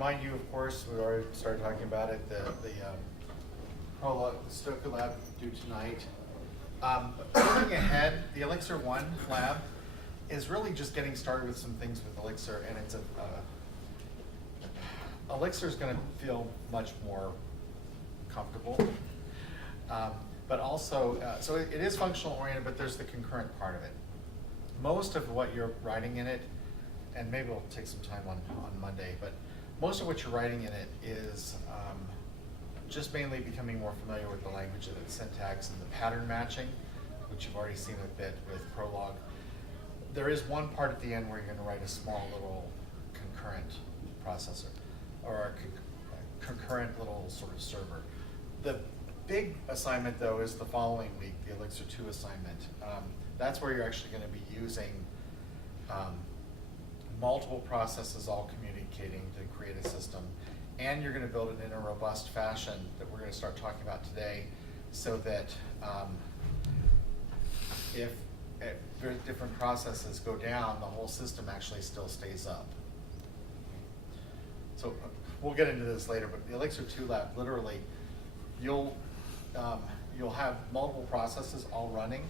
remind you, of course, we already started talking about it, the Prolog, the Sudoku lab due tonight. Looking ahead, the Elixir 1 lab is really just getting started with some things with Elixir, and it's Elixir is going to feel much more comfortable. But also, so it is functional oriented, but there's the concurrent part of it. Most of what you're writing in it, and maybe we'll take some time on Monday, but most of what you're writing in it is just mainly becoming more familiar with the language of its syntax and the pattern matching, which you've already seen a bit with Prolog. There is one part at the end where you're going to write a small little concurrent processor, or a concurrent little sort of server. The big assignment, though, is the following week, the Elixir 2 assignment. That's where you're actually going to be using multiple processes all communicating to create a system. And you're going to build it in a robust fashion that we're going to start talking about today, so that if different processes go down, the whole system actually still stays up. So we'll get into this later, but the Elixir 2 lab, literally, you'll have multiple processes all running,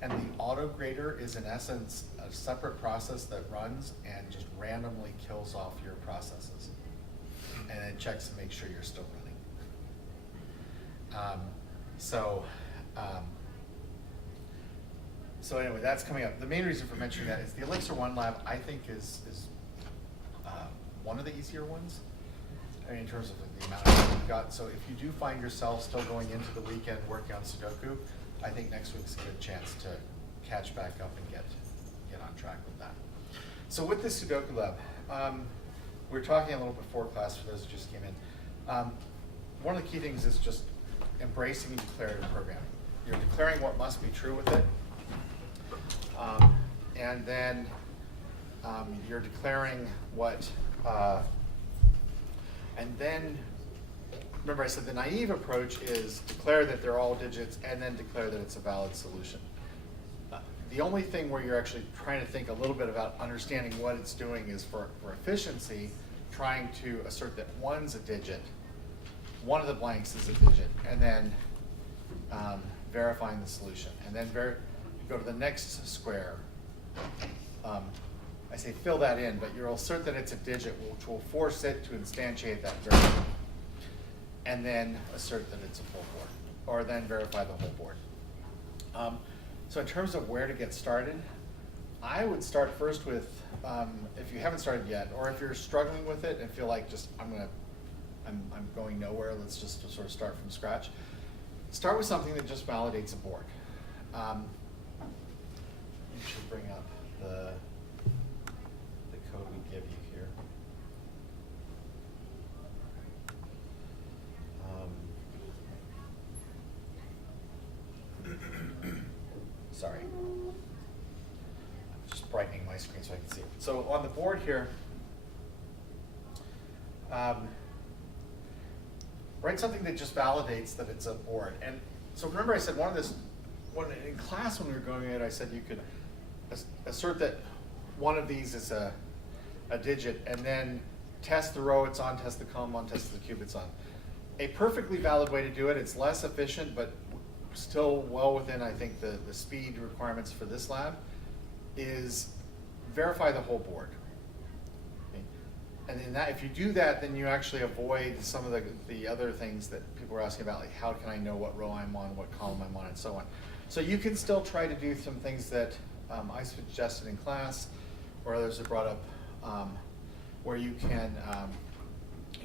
and the auto grader is in essence a separate process that runs and just randomly kills off your processes, and it checks to make sure you're still running. So anyway, that's coming up. The main reason for mentioning that is the Elixir 1 lab, I think, is one of the easier ones. I mean, in terms of the amount of time you've got. So if you do find yourself still going into the weekend working on Sudoku, I think next week's a good chance to catch back up and get on track with that. So with the Sudoku lab, we were talking a little before class for those who just came in. One of the key things is just embracing declarative programming. You're declaring what must be true with it, and then you're declaring what, and then, remember I said the naive approach is declare that they're all digits and then declare that it's a valid solution. The only thing where you're actually trying to think a little bit about understanding what it's doing is for efficiency, trying to assert that one's a digit, one of the blanks is a digit, and then verifying the solution. And then go to the next square. I say fill that in, but you'll assert that it's a digit, which will force it to instantiate that variable. And then assert that it's a full board, or then verify the whole board. So in terms of where to get started, I would start first with, if you haven't started yet, or if you're struggling with it and feel like just I'm going nowhere, let's just sort of start from scratch. Start with something that just validates a board. You should bring up the code we give you here. Sorry. Just brightening my screen so I can see it. So on the board here, write something that just validates that it's a board. And so remember I said in class when we were going at it, I said you could assert that one of these is a digit, and then test the row it's on, test the column on, test the cube it's on. A perfectly valid way to do it, it's less efficient, but still well within, I think, the speed requirements for this lab, is verify the whole board. Okay? And in that, if you do that, then you actually avoid some of the other things that people are asking about, like how can I know what row I'm on, what column I'm on, and so on. So you can still try to do some things that I suggested in class, or others have brought up, where you can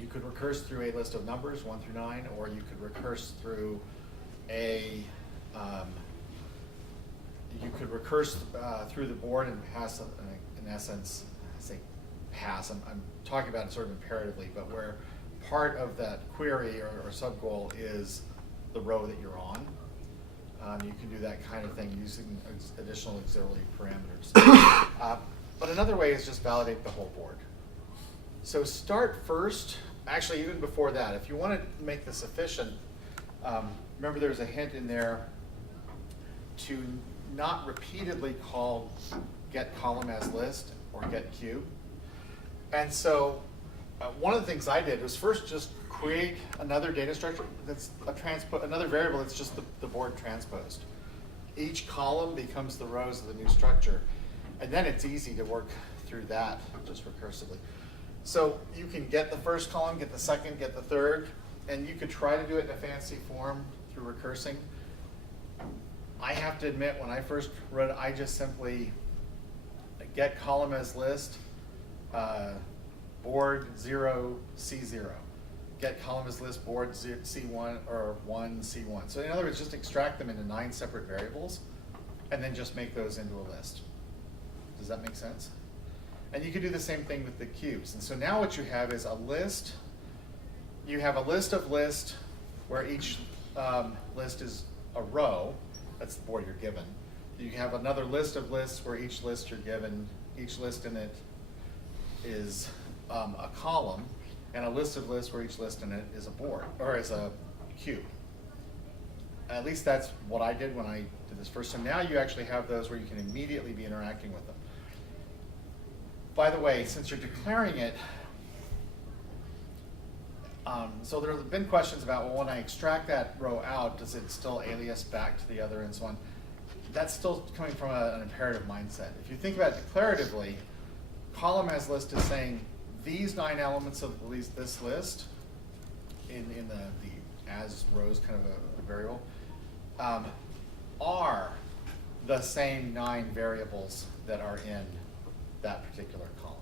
you could recurse through a list of numbers 1 through 9, or you could recurse through through the board and pass, in essence, I say pass, I'm talking about it sort of imperatively, but where part of that query or sub-goal is the row that you're on. You can do that kind of thing using additional auxiliary parameters. But another way is just validate the whole board. So start first, actually even before that, if you want to make this efficient, remember there's a hint in there to not repeatedly call get column as list or get cube. And so one of the things I did was first just create another data structure that's another variable that's just the board transposed. Each column becomes the rows of the new structure, and then it's easy to work through that just recursively. So you can get the first column, get the second, get the third, and you could try to do it in a fancy form through recursing. I have to admit, when I first wrote it, I just simply get column as list, board 0, C0. Get column as list, board C1 or 1, C1. So in other words, just extract them into 9 separate variables and then just make those into a list. Does that make sense? And you could do the same thing with the cubes. And so now what you have is a list. You have a list of lists where each list is a row. That's the board you're given. You have another list of lists where each list you're given, each list in it is a column, and a list of lists where each list in it is a board, or is a cube. At least that's what I did when I did this first. So now you actually have those where you can immediately be interacting with them. By the way, since you're declaring it, so there have been questions about, well, when I extract that row out, does it still alias back to the other and so on? That's still coming from an imperative mindset. If you think about it declaratively, column as list is saying these 9 elements of this list in the as rows kind of a variable are the same 9 variables that are in that particular column.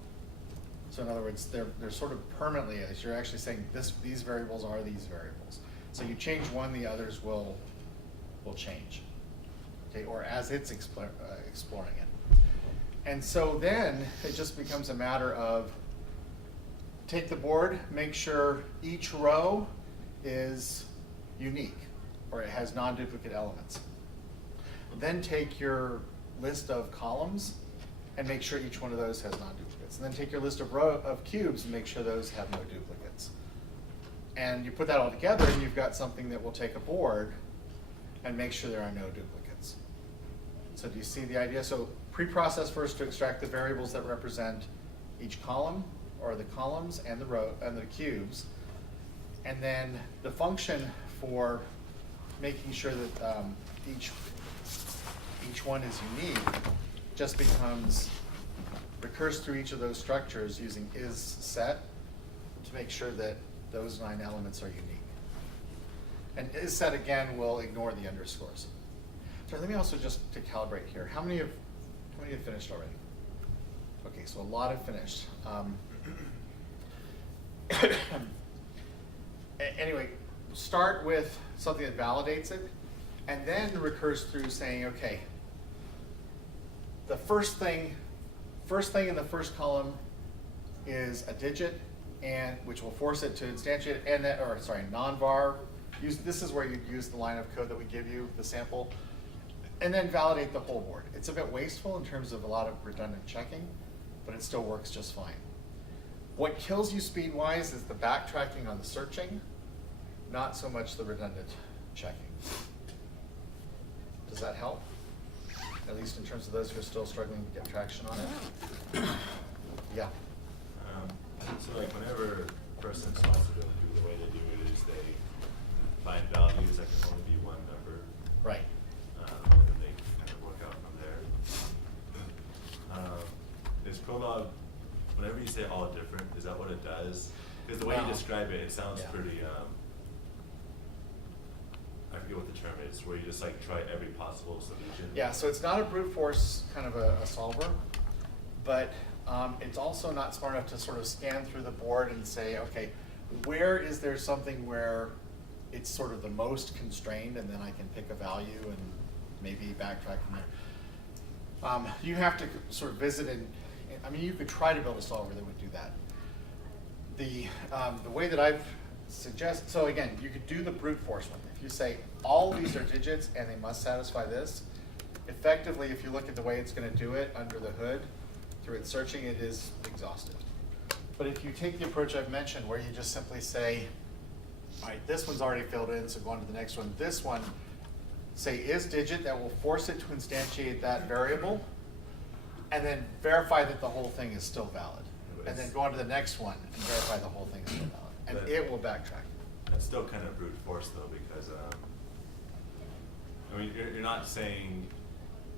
So in other words, they're sort of permanently, as you're actually saying these variables are these variables. So you change one, the others will change. Okay, or as it's exploring it. And so then it just becomes a matter of take the board, make sure each row is unique or it has non-duplicate elements. Then take your list of columns and make sure each one of those has non-duplicates. And then take your list of cubes and make sure those have no duplicates. And you put that all together and you've got something that will take a board and make sure there are no duplicates. So do you see the idea? So pre-process first to extract the variables that represent each column, or the columns and the row and the cubes, and then the function for making sure that each one is unique just becomes recurse through each of those structures using isSet to make sure that those 9 elements are unique. And isSet again will ignore the underscores. So let me also just to calibrate here. How many have finished already? Okay, so a lot have finished. Anyway, start with something that validates it, and then recurse through saying, okay, the first thing in the first column is a digit, and which will force it to instantiate, and that, or sorry, non-var. This is where you use the line of code that we give you, the sample, and then validate the whole board. It's a bit wasteful in terms of a lot of redundant checking, but it still works just fine. What kills you speed-wise is the backtracking on the searching, not so much the redundant checking. Does that help? At least in terms of those who are still struggling to get traction on it? Yeah. So like whenever a person wants to go through, the way they do it is they find values that can only be one number. Right. And then they kind of work out from there. Is Prolog, whenever you say all different, is that what it does? Because the way you describe it, it sounds pretty, I forget what the term is, where you just like try every possible solution. Yeah, so it's not a brute force kind of a solver, but it's also not smart enough to sort of scan through the board and say, okay, where is there something where it's sort of the most constrained, and then I can pick a value and maybe backtrack from there. You have to sort of visit and, I mean, you could try to build a solver that would do that. The way that I've suggested, so again, you could do the brute force one. If you say all these are digits and they must satisfy this, effectively, if you look at the way it's going to do it under the hood, through its searching, it is exhaustive. But if you take the approach I've mentioned, where you just simply say, all right, this one's already filled in, so go on to the next one. This one, say is digit, that will force it to instantiate that variable, and then verify that the whole thing is still valid. and then go on to the next one and verify the whole thing is still valid. And But- it will backtrack. That's still kind of brute force though, because, I mean, you're not saying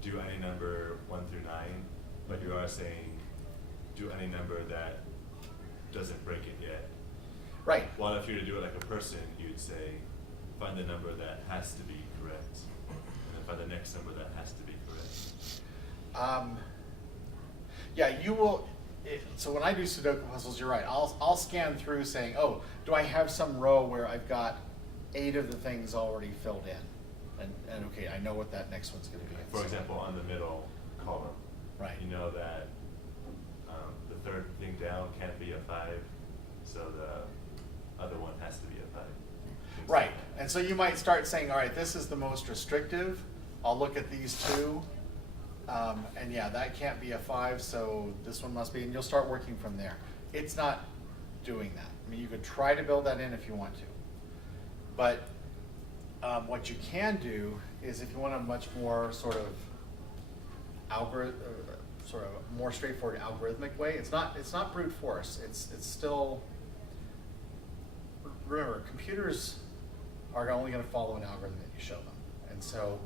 do any number 1 through 9, but you are saying do any number that doesn't break it yet. Right. Well, if you were to do it like a person, you'd say, find the number that has to be correct, and then find the next number that has to be correct. Yeah, you will, so when I do Sudoku puzzles, you're right, I'll scan through saying, oh, do I have some row where I've got 8 of the things already filled in? And okay, I know what that next one's gonna be. For example, on the middle column. Right. You know that the third thing down can't be a 5, so the other one has to be a 5. Things Right, like that. and so you might start saying, all right, this is the most restrictive, I'll look at these 2. And yeah, that can't be a 5, so this one must be, and you'll start working from there. It's not doing that. I mean, you could try to build that in if you want to. But what you can do is if you want a much more sort of more straightforward algorithmic way, it's not brute force. It's still, remember, computers are only going to follow an algorithm that you show them. And so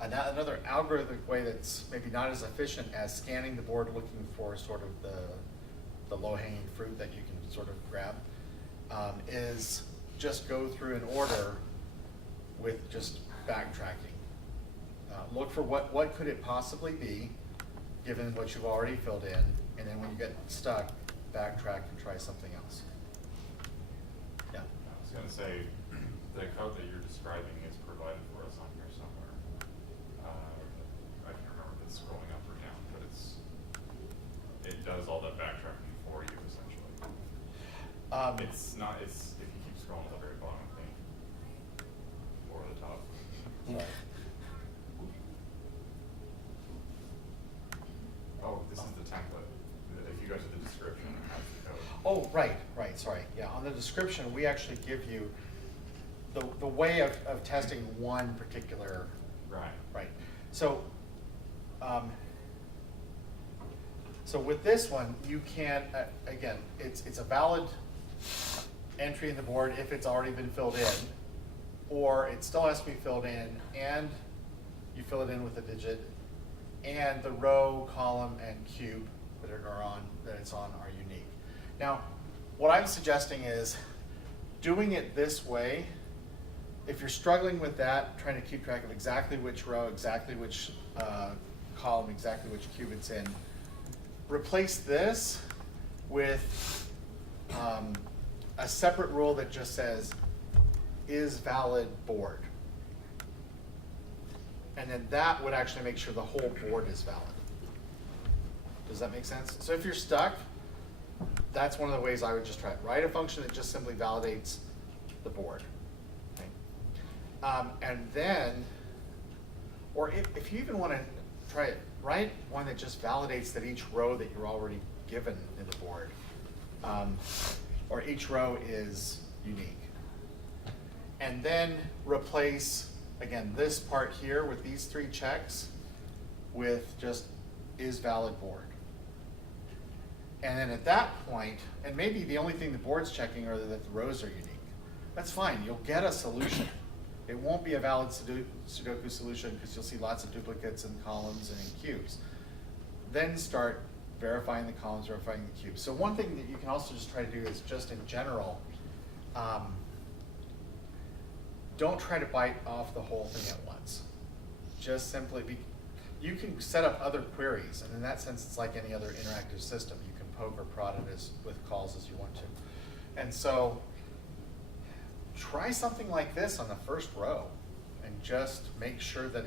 another algorithmic way that's maybe not as efficient as scanning the board looking for sort of the low-hanging fruit that you can sort of grab is just go through an order with just backtracking. Look for what could it possibly be, given what you've already filled in, and then when you get stuck, backtrack and try something else. Yeah. I was gonna say, the code that you're describing is provided for us on here somewhere. I can't remember if it's scrolling up or down, but it does all that backtracking for you essentially. It's not, if you keep scrolling to the very bottom, I think, or the top. Sorry. Oh, this is the template. If you go to the description, it has the code. Oh, right, sorry. Yeah, on the description, we actually give you the way of testing one particular. Right. So, so with this one, you can, again, it's a valid entry in the board if it's already been filled in, or it still has to be filled in, and you fill it in with a digit, and the row, column, and cube that it's on are unique. Now, what I'm suggesting is doing it this way. If you're struggling with that, trying to keep track of exactly which row, exactly which column, exactly which cube it's in, replace this with a separate rule that just says, is valid board. And then that would actually make sure the whole board is valid. Does that make sense? So if you're stuck, that's one of the ways I would just try it. Write a function that just simply validates the board. Okay? And then, or if you even want to try it, write one that just validates that each row that you're already given in the board, or each row is unique. And then replace, again, this part here with these 3 checks with just is valid board. And then at that point, and maybe the only thing the board's checking are that the rows are unique. That's fine, you'll get a solution. It won't be a valid Sudoku solution because you'll see lots of duplicates in columns and in cubes. Then start verifying the columns, verifying the cubes. So one thing that you can also just try to do is just in general, don't try to bite off the whole thing at once. Just simply you can set up other queries, and in that sense, it's like any other interactive system. You can poke or prod it with calls as you want to. And so try something like this on the first row, and just make sure that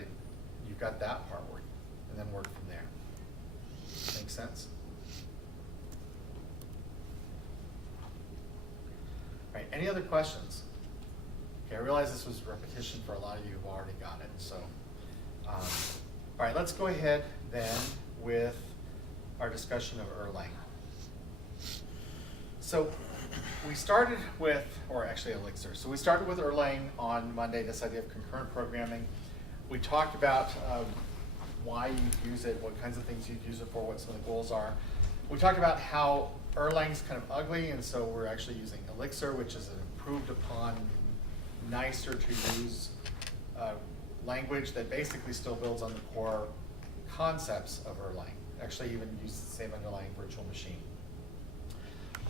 you've got that part working, and then work from there. Make sense? All right, any other questions? Okay, I realize this was repetition for a lot of you who've already got it, so. All right, let's go ahead then with our discussion of Erlang. So we started with, or actually Elixir. So we started with Erlang on Monday, this idea of concurrent programming. We talked about why you use it, what kinds of things you'd use it for, what some of the goals are. We talked about how Erlang's kind of ugly, and so we're actually using Elixir, which is an improved upon, nicer to use language that basically still builds on the core concepts of Erlang. Actually even uses the same underlying virtual machine.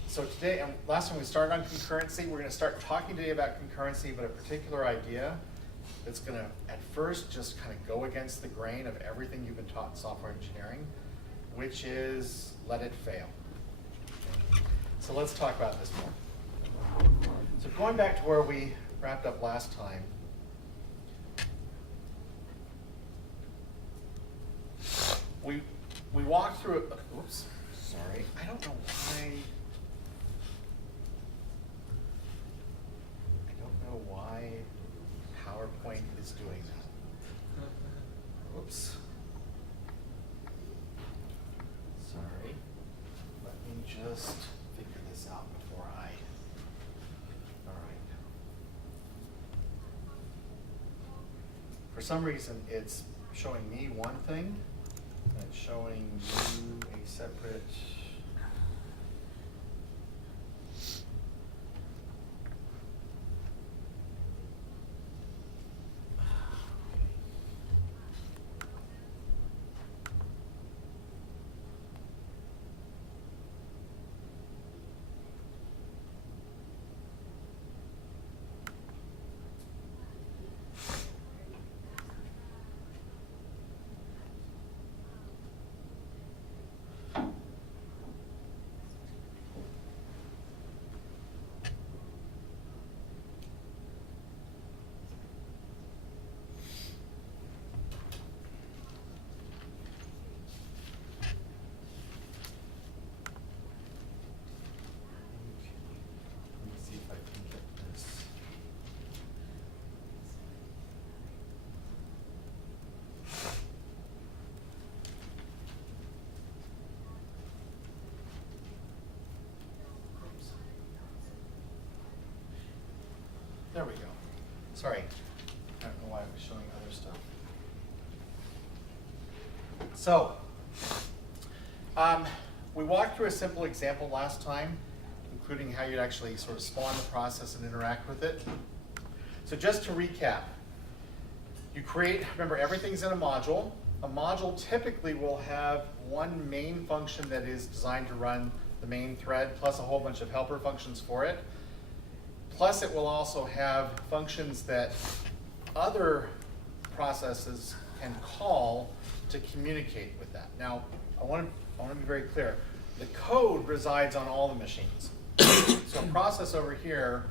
So today, and last time we started on concurrency, we're gonna start talking today about concurrency, but a particular idea that's gonna, at first, just kind of go against the grain of everything you've been taught in software engineering, which is let it fail. So let's talk about this more. So going back to where we wrapped up last time, we walked through it. Oops, sorry. I don't know why PowerPoint is doing that. Whoops. Sorry. Let me just figure this out before I. All right. For some reason, it's showing me one thing, and it's showing you a separate. There we go. Sorry. I don't know why I was showing other stuff. So, we walked through a simple example last time, including how you'd actually sort of spawn the process and interact with it. So just to recap, you create, remember everything's in a module. A module typically will have one main function that is designed to run the main thread, plus a whole bunch of helper functions for it. Plus it will also have functions that other processes can call to communicate with that. Now, I want to be very clear. The code resides on all the machines. So a process over here,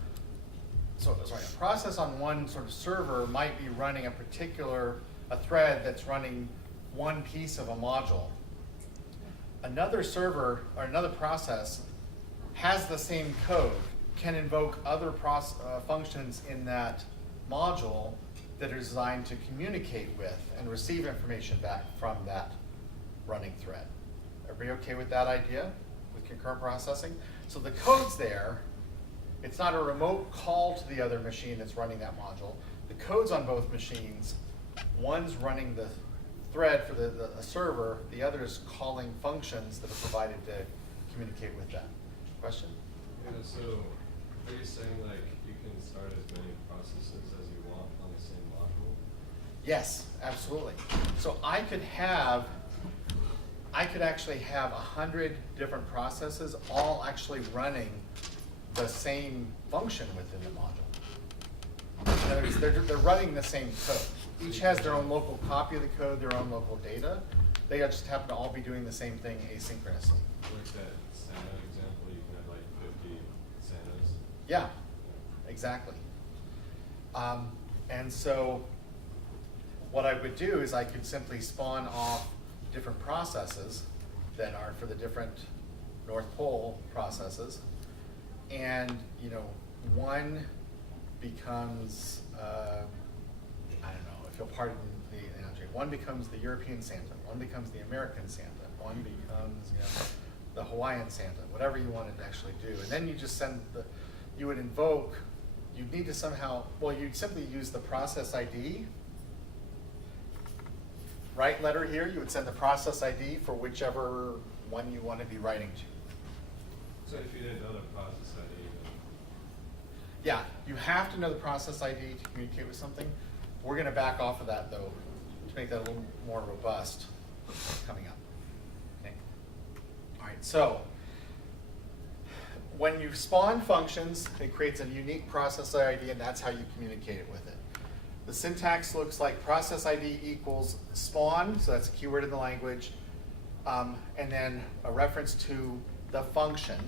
a process on one sort of server might be running a thread that's running one piece of a module. Another server or another process has the same code, can invoke other functions in that module that are designed to communicate with and receive information back from that running thread. Everybody okay with that idea, with concurrent processing? So the code's there. It's not a remote call to the other machine that's running that module. The code's on both machines. One's running the thread for the server, the other is calling functions that are provided to communicate with that. Question? Yeah, so are you saying like you can start as many processes as you want on the same module? Yes, absolutely. So I could actually have 100 different processes all actually running the same function within the module. In other words, they're running the same code. Each has their own local copy of the code, their own local data. They just happen to all be doing the same thing asynchronously. Like that Santa example, you can have like 50 Santas. Yeah, exactly. And so what I would do is I could simply spawn off different processes that are for the different North Pole processes. And one becomes, I don't know, if you'll pardon the analogy, one becomes the European Santa, one becomes the American Santa, one becomes the Hawaiian Santa, whatever you wanted to actually do. And then you just you would invoke, you'd need to somehow, well, you'd simply use the process ID. Right letter here, you would send the process ID for whichever one you want to be writing to. So if you didn't know the process ID, then Yeah, you have to know the process ID to communicate with something. We're gonna back off of that though, to make that a little more robust coming up. Okay. All right, so when you spawn functions, it creates a unique process ID, and that's how you communicate it with it. The syntax looks like process ID equals spawn, so that's a keyword in the language, and then a reference to the function.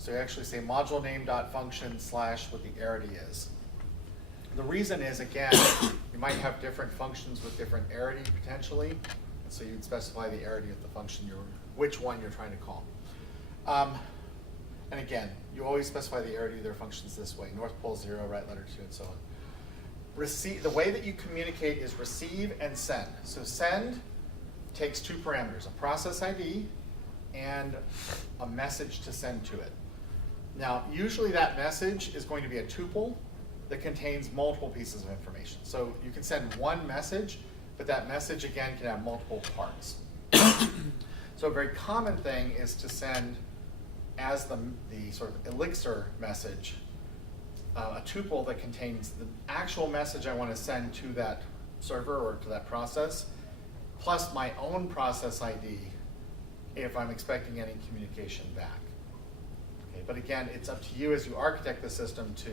So you actually say module name dot function slash what the arity is. The reason is, again, you might have different functions with different arity potentially, and so you'd specify the arity of the function which one you're trying to call. And again, you always specify the arity of their functions this way: North Pole 0, right letter 2, and so on. The way that you communicate is receive and send. So send takes two parameters: a process ID and a message to send to it. Now, usually that message is going to be a tuple that contains multiple pieces of information. So you can send one message, but that message again can have multiple parts. So a very common thing is to send, as the sort of elixir message, a tuple that contains the actual message I want to send to that server or to that process, plus my own process ID if I'm expecting any communication back. Okay, but again, it's up to you as you architect the system to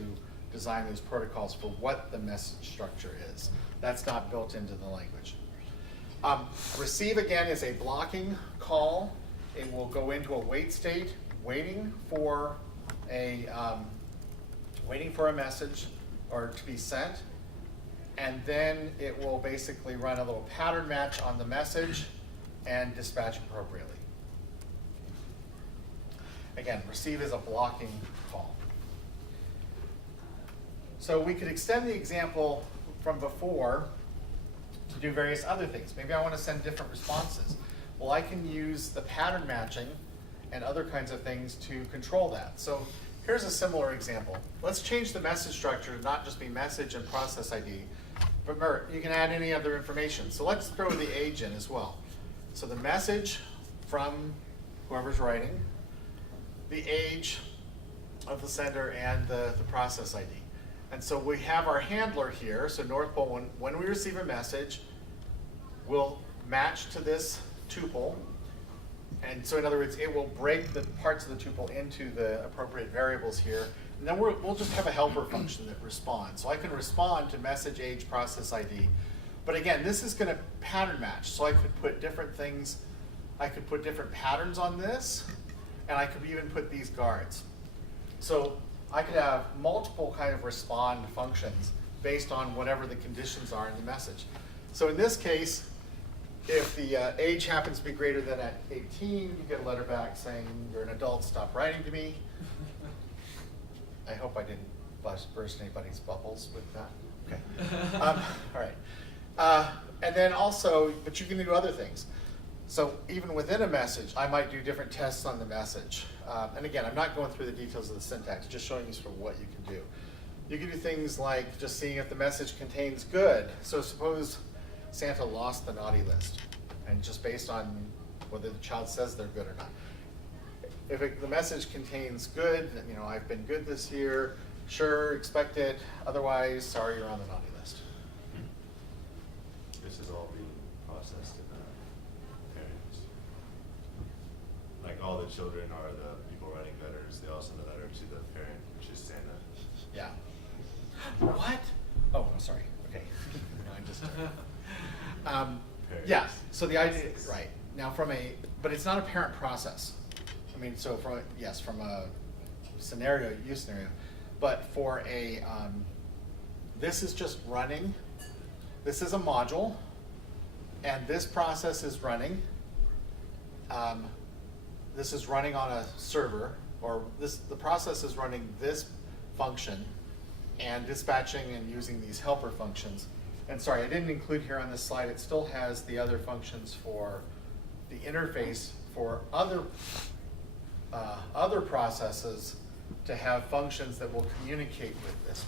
design those protocols for what the message structure is. That's not built into the language. Receive, again, is a blocking call. It will go into a wait state, waiting for a message or to be sent, and then it will basically run a little pattern match on the message and dispatch appropriately. Again, receive is a blocking call. So we could extend the example from before to do various other things. Maybe I want to send different responses. Well, I can use the pattern matching and other kinds of things to control that. So here's a similar example. Let's change the message structure to not just be message and process ID, but you can add any other information. So let's throw the age in as well. So the message from whoever's writing, the age of the sender, and the process ID. And so we have our handler here. So North Pole, when we receive a message, will match to this tuple. And so in other words, it will break the parts of the tuple into the appropriate variables here. And then we'll just have a helper function that responds. So I can respond to message, age, process ID. But again, this is going to pattern match. So I could put different things. I could put different patterns on this, and I could even put these guards. So I could have multiple kind of respond functions based on whatever the conditions are in the message. So in this case, if the age happens to be greater than at 18, you get a letter back saying you're an adult, stop writing to me. I hope I didn't burst anybody's bubbles with that. Okay. All right. And then also, but you can do other things. So even within a message, I might do different tests on the message. And again, I'm not going through the details of the syntax, just showing you sort of what you can do. You can do things like just seeing if the message contains good. So suppose Santa lost the naughty list, and just based on whether the child says they're good or not. If the message contains good, you know, I've been good this year, sure, expect it, otherwise, sorry, you're on the naughty list. This is all being processed in parents. Like all the children are the people writing letters, they also send a letter to the parent, which is Santa. Yeah. What? Oh, I'm sorry. Okay. No, I just. Yeah. So the idea, right now, but it's not a parent process. I mean, so from a use scenario, but for a, this is just running. This is a module, and this process is running. This is running on a server, or the process is running this function and dispatching and using these helper functions. And sorry, I didn't include here on this slide, it still has the other functions for the interface for other processes to have functions that will communicate with this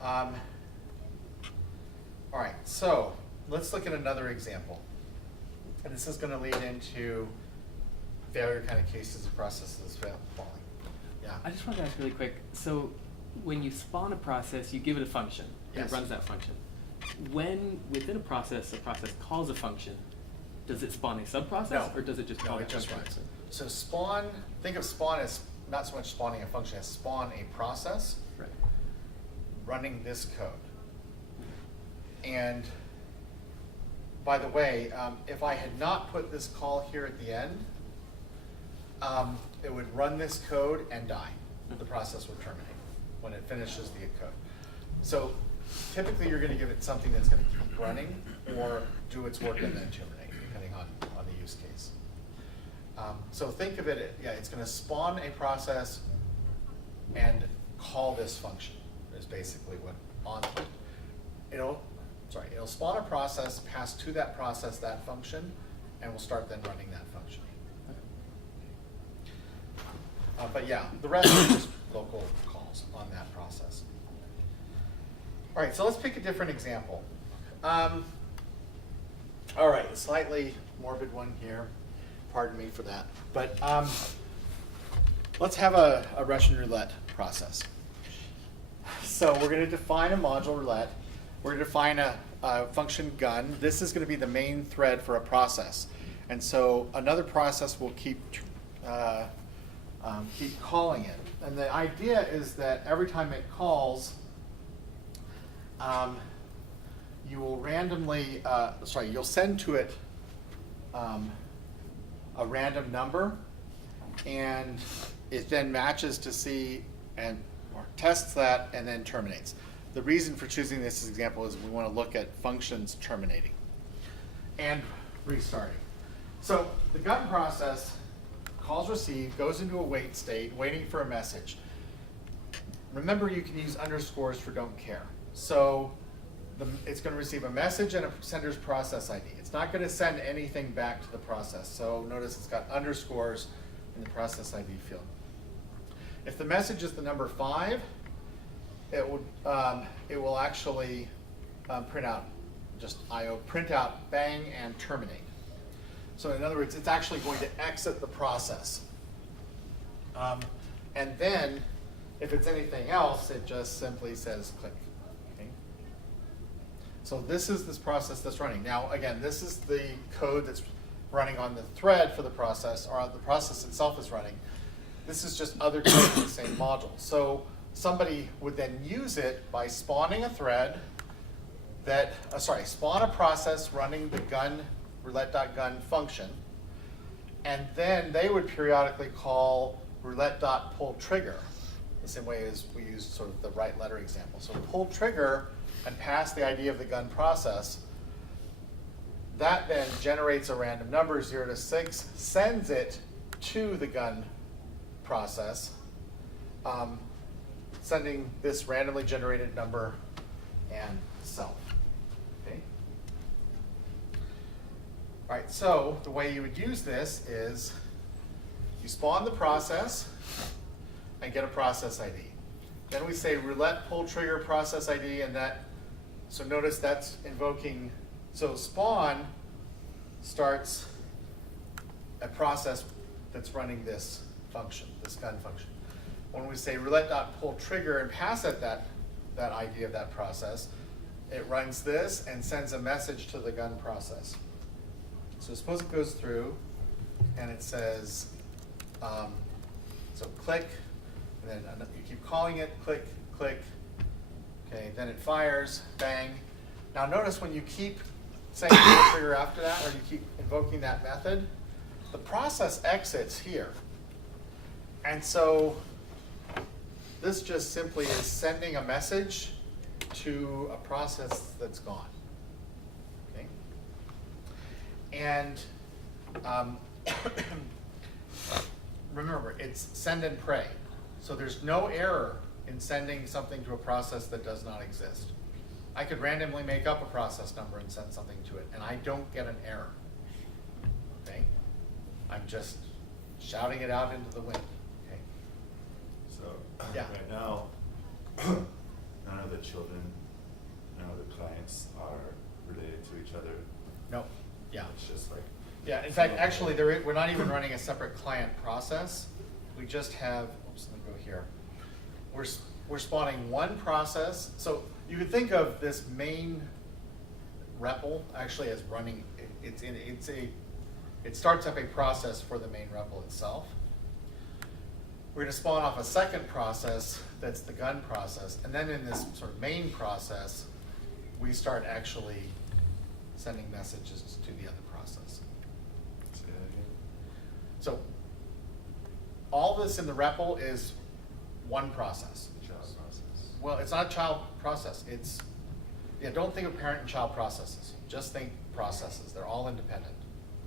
one. All right, so let's look at another example. And this is going to lead into failure kind of cases of processes falling. Yeah. I just wanted to ask really quick. So when you spawn a process, you give it a function. And Yes. it runs that function. When within a process calls a function, does it spawn a subprocess No. or does it just call No, that it just function? runs. So spawn, think of spawn as not so much spawning a function as spawn a process Right. running this code. And by the way, if I had not put this call here at the end, it would run this code and die. The process would terminate when it finishes the code. So typically you're going to give it something that's going to keep running or do its work and then terminate, depending on the use case. So think of it, yeah, it's going to spawn a process and call this function is basically what it'll spawn a process, pass to that process that function, and we'll start then running that function. But yeah, the rest are just local calls on that process. All right, so let's pick a different example. All right, a slightly morbid one here. Pardon me for that. But let's have a Russian roulette process. So we're going to define a module roulette. We're going to define a function gun. This is going to be the main thread for a process. And so another process will keep calling it. And the idea is that every time it calls, you will randomly, you'll send to it a random number, and it then matches to see or tests that and then terminates. The reason for choosing this example is we want to look at functions terminating and restarting. So the gun process calls receive, goes into a wait state, waiting for a message. Remember, you can use underscores for don't care. So it's going to receive a message and a sender's process ID. It's not going to send anything back to the process. So notice it's got underscores in the process ID field. If the message is the number 5, it will actually print out just IO, print out, bang, and terminate. So in other words, it's actually going to exit the process. And then, if it's anything else, it just simply says click. Okay? So this is this process that's running. Now, again, this is the code that's running on the thread for the process, or the process itself is running. This is just other code in the same module. So somebody would then use it by spawning a thread that, spawn a process running the gun, roulette.gun function, and then they would periodically call roulette.pullTrigger, the same way as we used sort of the right letter example. So pull trigger and pass the ID of the gun process. That then generates a random number, 0 to 6, sends it to the gun process, sending this randomly generated number and self. Okay. All right, so the way you would use this is you spawn the process and get a process ID. Then we say roulette pull trigger process ID, and that, so notice that's invoking, so spawn starts a process that's running this function, this gun function. When we say roulette.pullTrigger and pass it that ID of that process, it runs this and sends a message to the gun process. So suppose it goes through and it says, so click, and then you keep calling it, click, click, okay, then it fires, bang. Now notice when you keep saying pull trigger after that, or you keep invoking that method, the process exits here. And so this just simply is sending a message to a process that's gone. Okay? And remember, it's send and pray. So there's no error in sending something to a process that does not exist. I could randomly make up a process number and send something to it, and I don't get an error. Okay? I'm just shouting it out into the wind. Okay? So Yeah. right now, none of the children, none of the clients are related to each other. No. Yeah. It's just like Yeah, in fact, actually, we're not even running a separate client process. We just have, oops, let me go here. We're spawning one process. So you could think of this main REPL actually as running, it starts up a process for the main REPL itself. We're gonna spawn off a second process that's the gun process. And then in this sort of main process, we start actually sending messages to the other process. Say that again. So all this in the REPL is one process. Child process. Well, it's not a child process. It's, yeah, don't think of parent and child processes. Just think processes. They're all independent.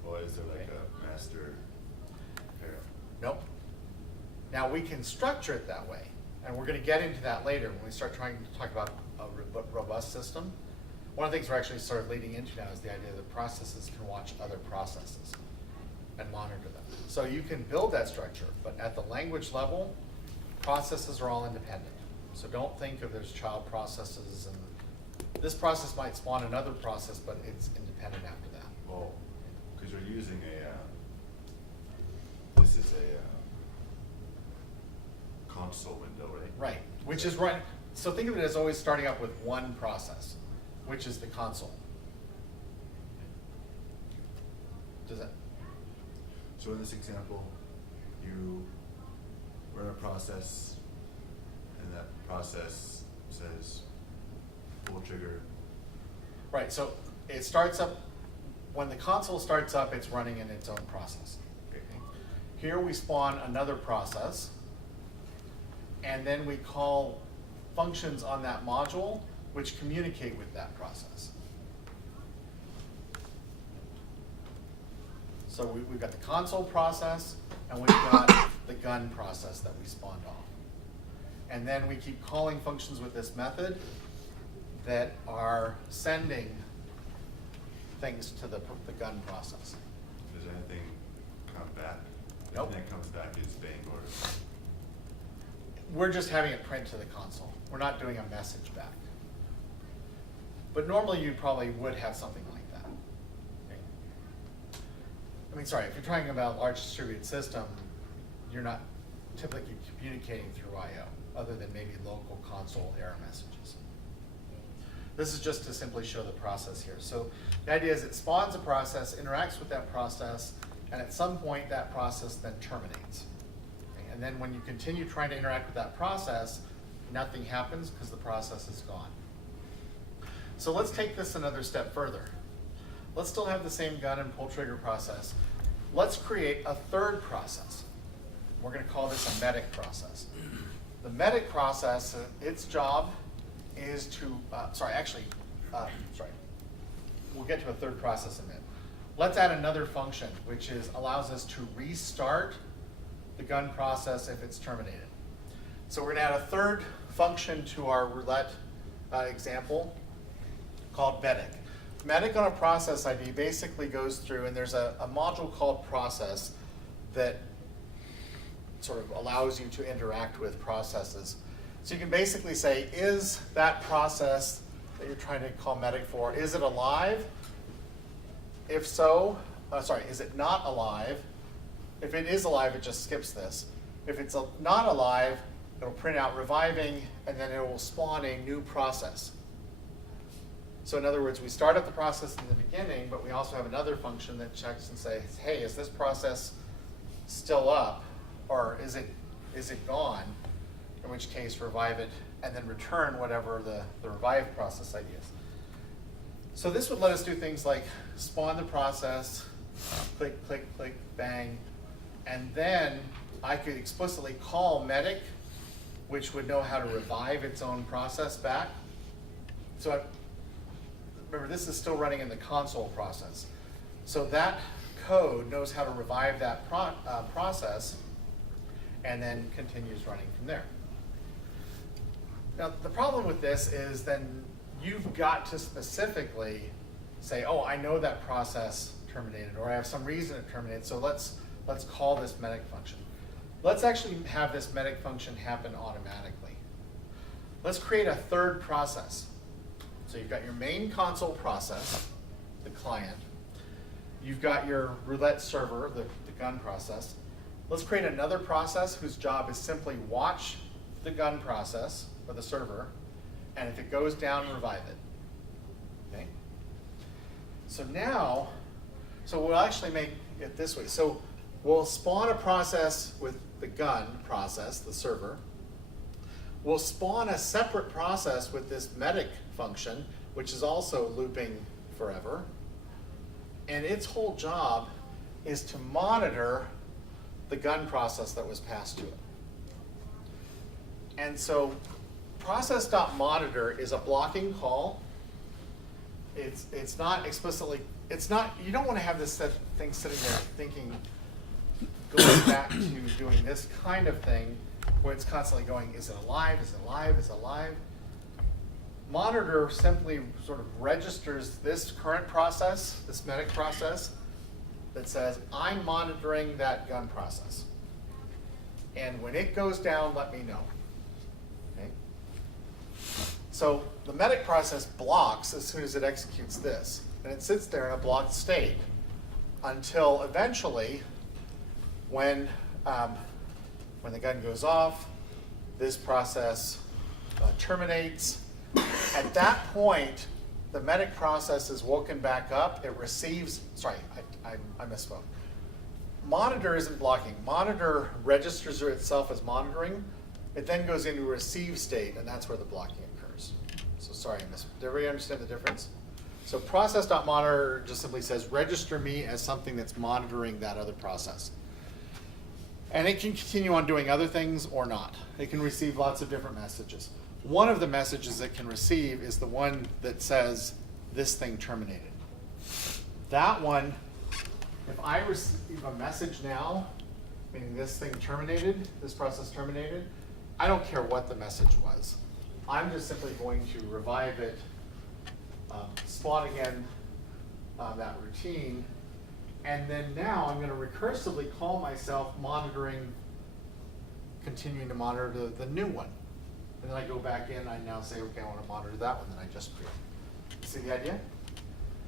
Or is there like a master parent? Nope. Now we can structure it that way, and we're going to get into that later when we start trying to talk about a robust system. One of the things we're actually sort of leading into now is the idea that processes can watch other processes and monitor them. So you can build that structure, but at the language level, processes are all independent. So don't think of there's child processes, and this process might spawn another process, but it's independent after that. Well, because you're using this is a console window, right? Right, which is right. So think of it as always starting up with one process, which is the console. Does that? So in this example, you run a process, and that process says pull trigger. Right, so it starts up, when the console starts up, it's running in its own process. Okay. Here we spawn another process, and then we call functions on that module which communicate with that process. So we've got the console process, and we've got the gun process that we spawned off. And then we keep calling functions with this method that are sending things to the gun process. Does anything come back? Nope. Anything that comes back is bang orders. We're just having it print to the console. We're not doing a message back. But normally you probably would have something like that. Okay? I mean, sorry, if you're talking about a large distributed system, you're not typically communicating through I/O, other than maybe local console error messages. This is just to simply show the process here. So the idea is it spawns a process, interacts with that process, and at some point that process then terminates. Okay? And then when you continue trying to interact with that process, nothing happens because the process is gone. So let's take this another step further. Let's still have the same gun and pull trigger process. Let's create a third process. We're going to call this a medic process. The medic process, its job is to, we'll get to a third process in a minute. Let's add another function, which allows us to restart the gun process if it's terminated. So we're going to add a third function to our roulette example called medic. Medic on a process ID basically goes through, and there's a module called process that sort of allows you to interact with processes. So you can basically say, is that process that you're trying to call medic for, is it alive? If so, is it not alive? If it is alive, it just skips this. If it's not alive, it'll print out reviving, and then it will spawn a new process. So in other words, we start up the process in the beginning, but we also have another function that checks and says, hey, is this process still up, or is it gone? In which case, revive it, and then return whatever the revive process ID is. So this would let us do things like spawn the process, click, click, click, bang, and then I could explicitly call medic, which would know how to revive its own process back. So remember, this is still running in the console process. So that code knows how to revive that process and then continues running from there. Now, the problem with this is then you've got to specifically say, oh, I know that process terminated, or I have some reason it terminated, so let's call this medic function. Let's actually have this medic function happen automatically. Let's create a third process. So you've got your main console process, the client, you've got your roulette server, the gun process. Let's create another process whose job is simply watch the gun process, or the server, and if it goes down, revive it. Okay? So now, so we'll actually make it this way. So we'll spawn a process with the gun process, the server. We'll spawn a separate process with this medic function, which is also looping forever. And its whole job is to monitor the gun process that was passed to it. And so process.monitor is a blocking call. It's not explicitly, you don't want to have this thing sitting there thinking, going back to doing this kind of thing where it's constantly going, is it alive, is it alive, is it alive? Monitor simply sort of registers this current process, this medic process, that says, I'm monitoring that gun process. And when it goes down, let me know. Okay? So the medic process blocks as soon as it executes this. And it sits there in a blocked state until eventually, when the gun goes off, this process terminates. At that point, the medic process is woken back up. It receives, sorry, I misspoke. Monitor isn't blocking. Monitor registers itself as monitoring. It then goes into receive state, and that's where the blocking occurs. So sorry, I missed. Did everybody understand the difference? So process.monitor just simply says, register me as something that's monitoring that other process. And it can continue on doing other things or not. It can receive lots of different messages. One of the messages it can receive is the one that says, this thing terminated. That one, if I receive a message now, meaning this thing terminated, this process terminated, I don't care what the message was. I'm just simply going to revive it, spawn again that routine, and then now I'm going to recursively call myself monitoring, continuing to monitor the new one. And then I go back in, I now say, okay, I want to monitor that one that I just created. See the idea?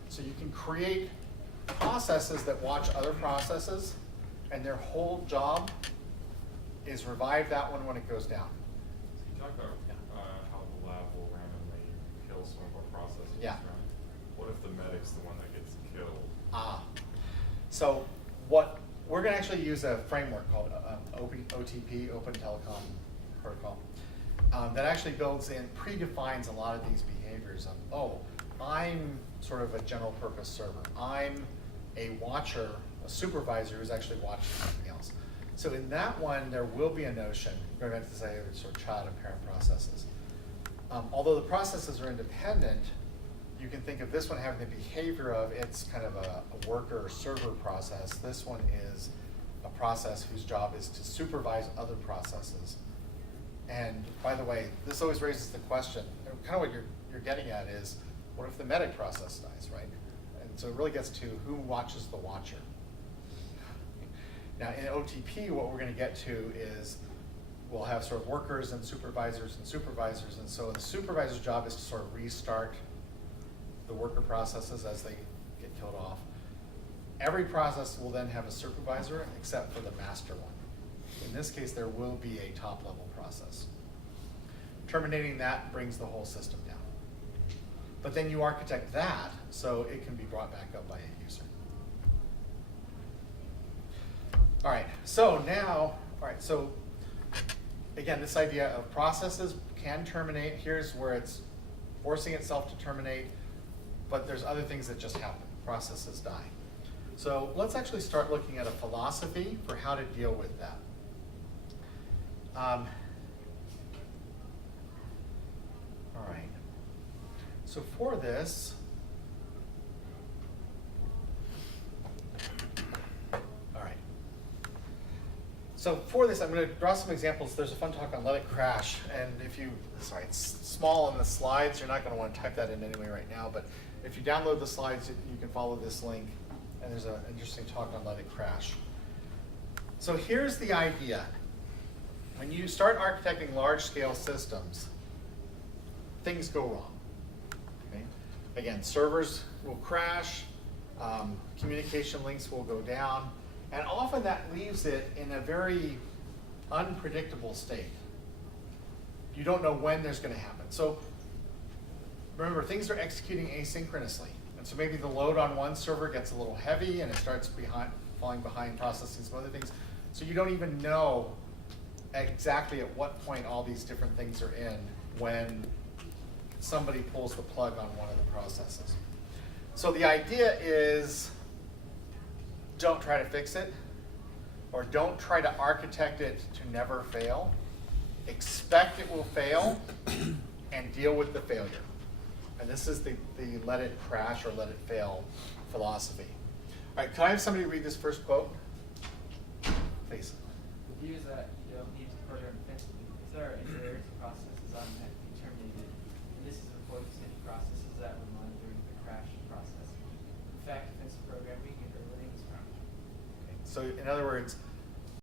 So you can create processes that watch other processes, and their whole job is revive that one when it goes down. Can you talk about how the lab will randomly kill some of our processes? Yeah. What if the medic's the one that gets killed? So what we're going to actually use a framework called OTP, Open Telecom Protocol, that actually builds in, predefines a lot of these behaviors of, oh, I'm sort of a general purpose server. I'm a watcher, a supervisor who's actually watching something else. So in that one, there will be a notion, going back to say sort of child and parent processes. Although the processes are independent, you can think of this one having the behavior of it's kind of a worker server process. This one is a process whose job is to supervise other processes. And by the way, this always raises the question, kind of what you're getting at is, what if the medic process dies, right? And so it really gets to who watches the watcher. Now in OTP, what we're going to get to is we'll have sort of workers and supervisors, and so the supervisor's job is to sort of restart the worker processes as they get killed off. Every process will then have a supervisor except for the master one. In this case, there will be a top-level process. Terminating that brings the whole system down. But then you architect that so it can be brought back up by a user. All right, so now, so again, this idea of processes can terminate. Here's where it's forcing itself to terminate, but there's other things that just happen. Processes die. So let's actually start looking at a philosophy for how to deal with that. All right. So for this, I'm going to draw some examples. There's a fun talk on Let It Crash, and if you, sorry, it's small in the slides. You're not going to want to type that in anyway right now, but if you download the slides, you can follow this link, and there's an interesting talk on Let It Crash. So here's the idea. When you start architecting large-scale systems, things go wrong. Okay? Again, servers will crash, Communication links will go down, and often that leaves it in a very unpredictable state. You don't know when there's going to happen. So remember, things are executing asynchronously. And so maybe the load on one server gets a little heavy and it starts falling behind processing some other things. So you don't even know exactly at what point all these different things are in when somebody pulls the plug on one of the processes. So the idea is, don't try to fix it, or don't try to architect it to never fail. Expect it will fail and deal with the failure. And this is the let it crash or let it fail philosophy. All right, can I have somebody read this first quote? Please. The view is that you don't need to program defensively. If there are any errors, the process is automatically terminated. And this is avoiding any processes that were monitoring the crash process. In fact, defensive programming and early is found. Okay, so in other words,